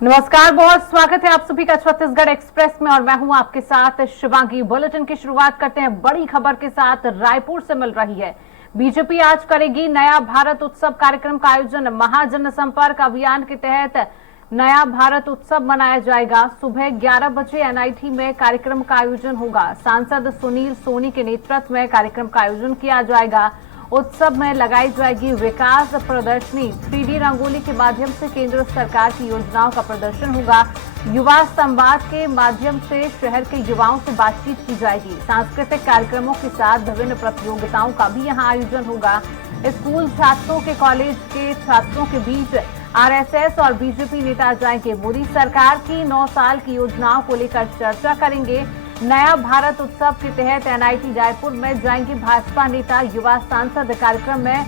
नमस्कार, बहुत स्वागत है आप सभी का छत्तीसगढ़ एक्सप्रेस में और मैं हूं आपके साथ शिवांगी। बुलेटिन की शुरुआत करते हैं बड़ी खबर के साथ। रायपुर से मिल रही है। बीजेपी आज करेगी नया भारत उत्सव कार्यक्रम का आयोजन। महाजन संपर्क अभियान के तहत नया भारत उत्सव मनाया जाएगा। सुबह 11 बजे एनआईटी में कार्यक्रम का आयोजन होगा। सांसद सुनील सोनी के नेतृत्व में कार्यक्रम का आयोजन किया जाएगा। उत्सव में लगाई जाएगी विकास प्रदर्शनी। 3D रंगोली के माध्यम से केंद्र सरकार की योजनाओं का प्रदर्शन होगा। युवा संवाद के माध्यम से शहर के युवाओं से बातचीत की जाएगी। सांस्कृतिक कार्यक्रमों के साथ विभिन्न प्रतियोगिताओं का भी यहां आयोजन होगा। स्कूल छात्रों के कॉलेज के छात्रों के बीच आरएसएस और बीजेपी नेता जाएंगे। मोदी सरकार की 9 साल की योजनाओं को लेकर चर्चा करेंगे। नया भारत उत्सव के तहत एनआईटी रायपुर में जाएंगे भाजपा नेता, युवा सांसद। कार्यक्रम में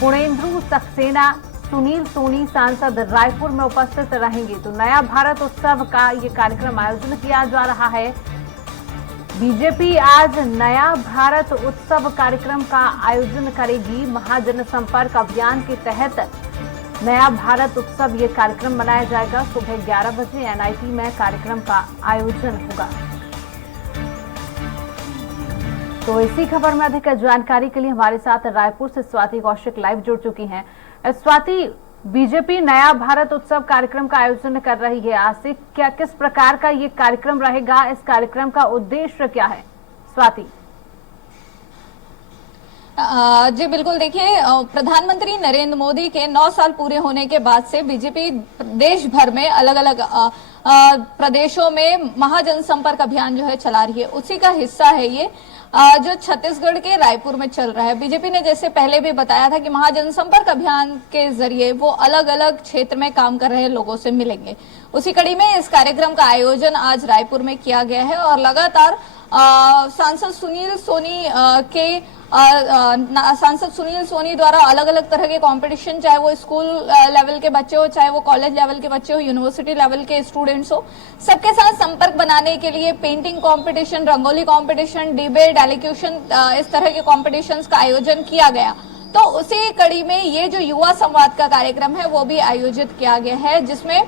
पुणेंद्र सक्सेना, सुनील सोनी सांसद रायपुर में उपस्थित रहेंगे। तो नया भारत उत्सव का ये कार्यक्रम आयोजन किया जा रहा है। बीजेपी आज नया भारत उत्सव कार्यक्रम का आयोजन करेगी। महाजन संपर्क अभियान के तहत नया भारत उत्सव ये कार्यक्रम मनाया जाएगा। सुबह 11 बजे एनआईटी में कार्यक्रम का आयोजन होगा। तो इसी खबर में अधिक जानकारी के लिए हमारे साथ रायपुर से स्वाति कौशिक लाइव जुड़ चुकी हैं। स्वाति, बीजेपी नया भारत उत्सव कार्यक्रम का आयोजन कर रही है। आज से किस प्रकार का ये कार्यक्रम रहेगा? इस कार्यक्रम का उद्देश्य क्या है? स्वाति। जी बिल्कुल, देखिए, प्रधानमंत्री नरेंद्र मोदी के 9 साल पूरे होने के बाद से बीजेपी देश भर में अलग अलग प्रदेशों में महाजन संपर्क अभियान जो है चला रही है। उसी का हिस्सा है ये जो छत्तीसगढ़ के रायपुर में चल रहा है। बीजेपी ने जैसे पहले भी बताया था कि महाजन संपर्क अभियान के जरिए वो अलग अलग क्षेत्र में काम कर रहे लोगों से मिलेंगे। उसी कड़ी में इस कार्यक्रम का आयोजन आज रायपुर में किया गया है और लगातार सांसद सुनील सोनी द्वारा अलग अलग तरह के कंपटीशन, चाहे वो स्कूल लेवल के बच्चे हो, चाहे वो कॉलेज लेवल के बच्चे हो, यूनिवर्सिटी लेवल के स्टूडेंट्स हो, सबके साथ संपर्क बनाने के लिए painting competition, rangoli competition, debate, elocution, इस तरह के कॉम्पिटिशन्स का आयोजन किया गया। तो उसी कड़ी में ये जो युवा संवाद का कार्यक्रम है वो भी आयोजित किया गया है, जिसमें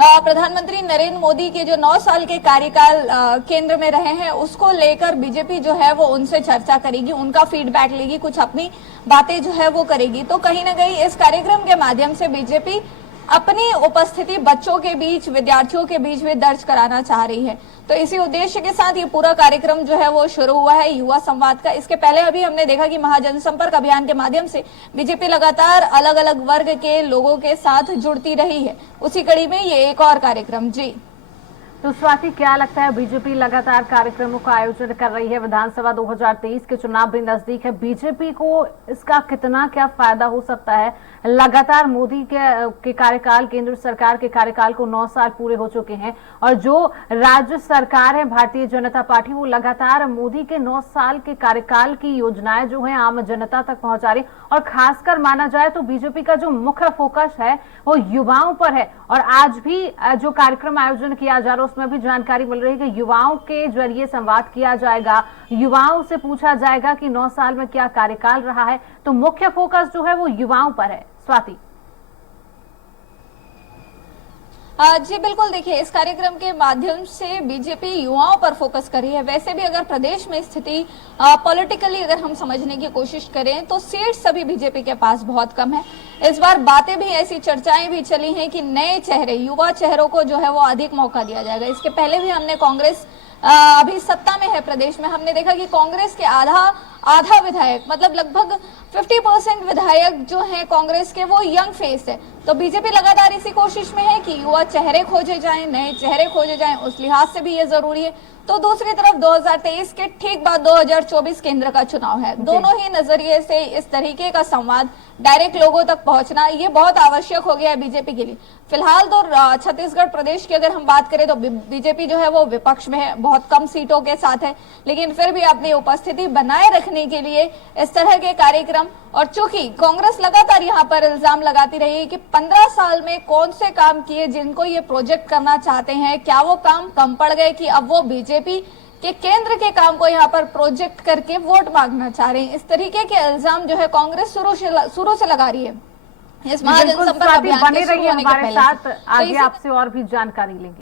प्रधानमंत्री नरेंद्र मोदी के जो 9 साल के कार्यकाल केंद्र में रहे हैं उसको लेकर बीजेपी जो है वो उनसे चर्चा करेगी, उनका फीडबैक लेगी, कुछ अपनी बातें जो है वो करेगी। तो कहीं ना कहीं इस कार्यक्रम के माध्यम से बीजेपी अपनी उपस्थिति बच्चों के बीच, विद्यार्थियों के बीच में दर्ज कराना चाह रही है। तो इसी उद्देश्य के साथ ये पूरा कार्यक्रम जो है वो शुरू हुआ है युवा संवाद का। इसके पहले अभी हमने देखा कि महाजन संपर्क अभियान के माध्यम से बीजेपी लगातार अलग अलग वर्ग के लोगों के साथ जुड़ती रही है। उसी कड़ी में ये एक और कार्यक्रम। जी तो स्वाति, क्या लगता है, बीजेपी लगातार कार्यक्रमों का आयोजन कर रही है। विधानसभा 2023 के चुनाव भी नजदीक है। बीजेपी को इसका कितना क्या फायदा हो सकता है? लगातार मोदी के कार्यकाल, केंद्र सरकार के कार्यकाल को 9 साल पूरे हो चुके हैं और जो राज्य सरकार है भारतीय जनता पार्टी, वो लगातार मोदी के 9 साल के कार्यकाल की योजनाएं जो है आम जनता तक पहुंचा रही। और खासकर माना जाए तो बीजेपी का जो मुख्य फोकस है वो युवाओं पर है। और आज भी जो कार्यक्रम आयोजन किया जा रहा है उसमें भी जानकारी मिल रही है कि युवाओं के जरिए संवाद किया जाएगा, युवाओं से पूछा जाएगा कि 9 साल में क्या कार्यकाल रहा है। तो मुख्य फोकस जो है वो युवाओं पर है। स्वाति। जी बिल्कुल, देखिए, इस कार्यक्रम के माध्यम से बीजेपी युवाओं पर फोकस कर रही है। वैसे भी अगर प्रदेश में स्थिति पॉलिटिकली अगर हम समझने की कोशिश करें तो सीट्स सभी बीजेपी के पास बहुत कम है। इस बार बातें भी ऐसी, चर्चाएं भी चली हैं कि नए चेहरे, युवा चेहरों को जो है वो अधिक मौका दिया जाएगा। इसके पहले भी हमने कांग्रेस अभी सत्ता में है प्रदेश में, हमने देखा कि कांग्रेस के आधा विधायक, मतलब लगभग 50% विधायक जो हैं कांग्रेस के, वो यंग फेस है। तो बीजेपी लगातार इसी कोशिश में है कि युवा चेहरे खोजे जाएं, नए चेहरे खोजे जाएं। उस लिहाज से भी ये जरूरी है। तो दूसरी तरफ 2023 के ठीक बाद 2024 केंद्र का चुनाव है। दोनों ही नजरिए से इस तरीके का संवाद, डायरेक्ट लोगों तक पहुंचना, ये बहुत आवश्यक हो गया है बीजेपी के लिए। फिलहाल तो छत्तीसगढ़ प्रदेश की अगर हम बात करें तो बीजेपी जो है वो विपक्ष में है, बहुत कम सीटों के साथ है, लेकिन फिर भी अपनी उपस्थिति बनाए रखने के लिए इस तरह के कार्यक्रम, और चूंकि कांग्रेस लगातार यहाँ पर इल्जाम लगाती रही है कि 15 साल में कौन से काम किए जिनको ये प्रोजेक्ट करना चाहते हैं, क्या वो काम कम पड़ गए कि अब वो बीजेपी के केंद्र के काम को यहाँ पर प्रोजेक्ट करके वोट मांगना चाह रहे हैं। इस तरीके के इल्जाम जो है कांग्रेस शुरू से लगा रही है। इस बिल्कुल महाजनसंपर्क स्वाति, अभियान बने के शुरू रहिए होने के हमारे पहले साथ, से। तो आगे इसी आपसे और भी जानकारी लेंगे।